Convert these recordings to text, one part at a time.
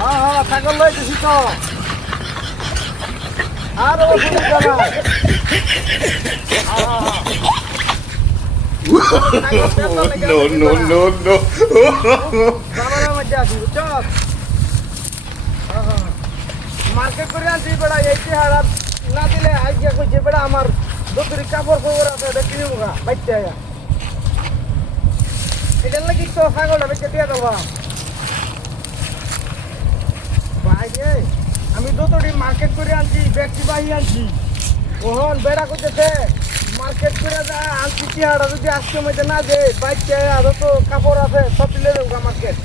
হ্যাঁ ছাগল লইতেছি তো আরো no. মার্কেট করে আনছি বেড়া এই চেহারা না দিলে আইডিয়া করছে বেড়া আমার দুপুরি কাপড় খবর আছে দেখি নেবো বাচ্চা এটার লাগি তো ছাগলটা বেঁচে দিয়ে দেবো ভাই আমি দুটোটি মার্কেট করে আনছি ব্যক্তি বাহি আনছি ওহন বেড়া করতেছে মার্কেট করে আনছি চেহারা যদি আজকে মধ্যে না দে বাচ্চা তো কাপড় আছে সব দিলে দেবো মার্কেট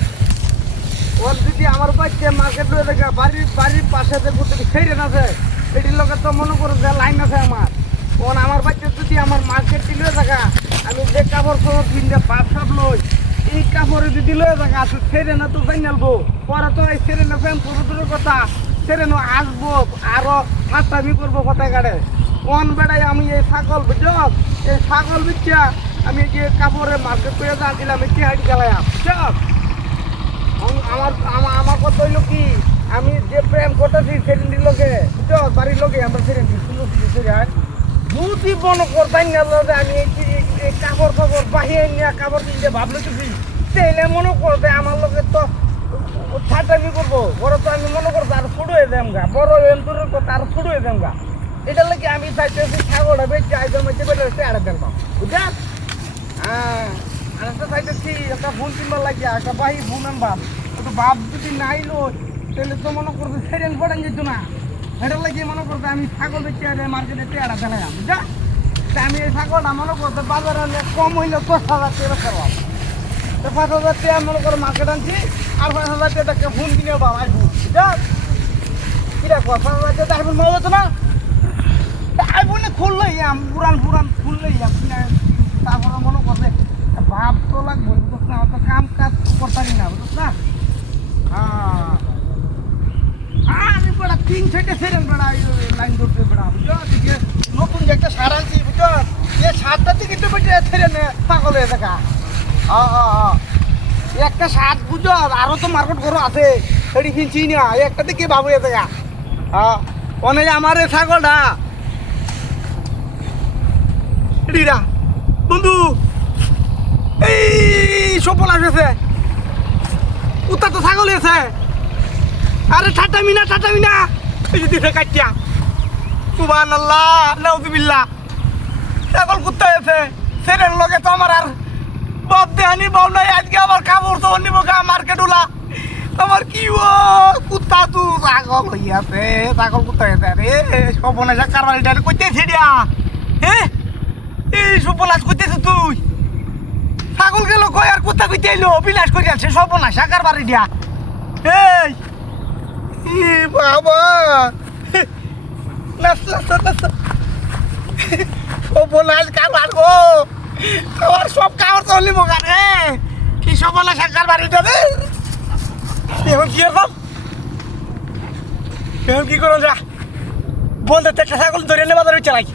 ওর যদি আমার বাচ্চা মার্কেট রয়ে দেখা বাড়ির পাশে যে গোটে সেইরেন আছে এটির লোকের তো মনে করো যে লাইন আছে আমার বাচ্চা যদি আমার মার্কেট লয়ে থাকা আমি যে কাপড় খবর কিনতে পাপ সাপ লই এই কাপড়ে যদি লয়ে থাকা তো সেরেনা তো যাই নালবো পরে তো এই সেরেনা প্রেম পুরোপুরের কথা সেরেনো আসবো আরো ফাঁসামি করবো কথায় গাড়ে কোন বেড়াই আমি এই ছাগল বুঝছ এই ছাগল বিচ্ছা আমি যে কাপড়ে মার্কেট করে যাচ্ছিলাম একটি হাইট গেলাম বুঝছ আমার কথা হইল কি আমি যে প্রেম করতেছি সেদিন লোকে বুঝছো বাড়ির লোকে আমরা সেদিন যদি মনে করতাই না আমি এই কাপড় কাপড় বাহিয়ে নিয়ে কাপড় কিনতে ভাবলে তুমি তাইলে মনে করবে আমার লোকে তো ছাটামি করবো বড় তো আমি মনে করবো আর ছোট হয়ে যাম গা বড় এন্তরের কথা আর ছোট হয়ে যাম গা এটা লাগে আমি চাইতেছি ছাগলটা বেশি আইতে মধ্যে বেড়ে আড়ে দেখলাম বুঝা হ্যাঁ আর একটা চাইতেছি একটা ফোন কিনবার লাগিয়া একটা বাহি ফোন আনবাম একটু বাপ যদি নাইলো তাহলে তো মনে করবে সেরেন পড়েন যেত না এটা লাগিয়ে মনে করতে আমি ছাগল বেঁচে মার্কেটে পেয়ারা ফেলাম বুঝা তা আমি এই ছাগলটা মনে করতে বাজারে কম হইলে 10,000 টাকা করলাম তো 5,000 টাকা মনে করে মার্কেট আনছি আর 5,000 টাকা ফোন কিনে বাবা আইবো বুঝা কি রাখবো 5,000 টাকা আইফোন পাওয়া যেত না আইফোনে খুললেই পুরান খুললেই তারপরে মনে করছে ভাব তো লাগবো বুঝছ না অত কাম কাজ করতারি না বুঝছ না আমি বেড়া 3 সাইডে সেরেন বেড়া লাইন ধরতে বেড়া বুঝছ নতুন যে একটা সার আনছি বুঝছ এই সারটাতে কিন্তু বেটে সেরেন পাগল হয়ে থাকা একটা সার বুঝছ আরো তো মার্কেট ঘর আছে সেটি কিনছি না একটাতে কে বাবু হয়ে থাকা অনেক আমার এই ছাগলটা রিরা বন্ধু এই সফল আসেছে উত্তর তো ছাগল এসে আরে ঠাটামি না এই যে দিতে কাটিয়া সুবহানাল্লাহ নাউযুবিল্লাহ ছাগল কুত্তা এসে সেরের লগে তো আমার আর বাপ দেহানি বাউ নাই আজকে আবার কাপড় তো নিব গা মার্কেট উলা তোমার কি ও কুত্তা তু ছাগল হইয়াছে ছাগল কুত্তা এসে রে সপনে যা কারবারিটা কইতে ছেড়িয়া হ্যাঁ এই সপনাশ কইতেছ তুই ছাগল গেল কই আর কুত্তা কইতে আইলো বিলাস করি আছে সপনা সাকার বাড়ি দিয়া এই বাবা নাচ সপনাশ কারবার গো আমার সব কাপড় চলিব কারে কি সপনা সাকার বাড়িটা রে এখন কি করব এখন কি করো যা বলতে একটা ছাগল ধরে এনে বাজারে চালাই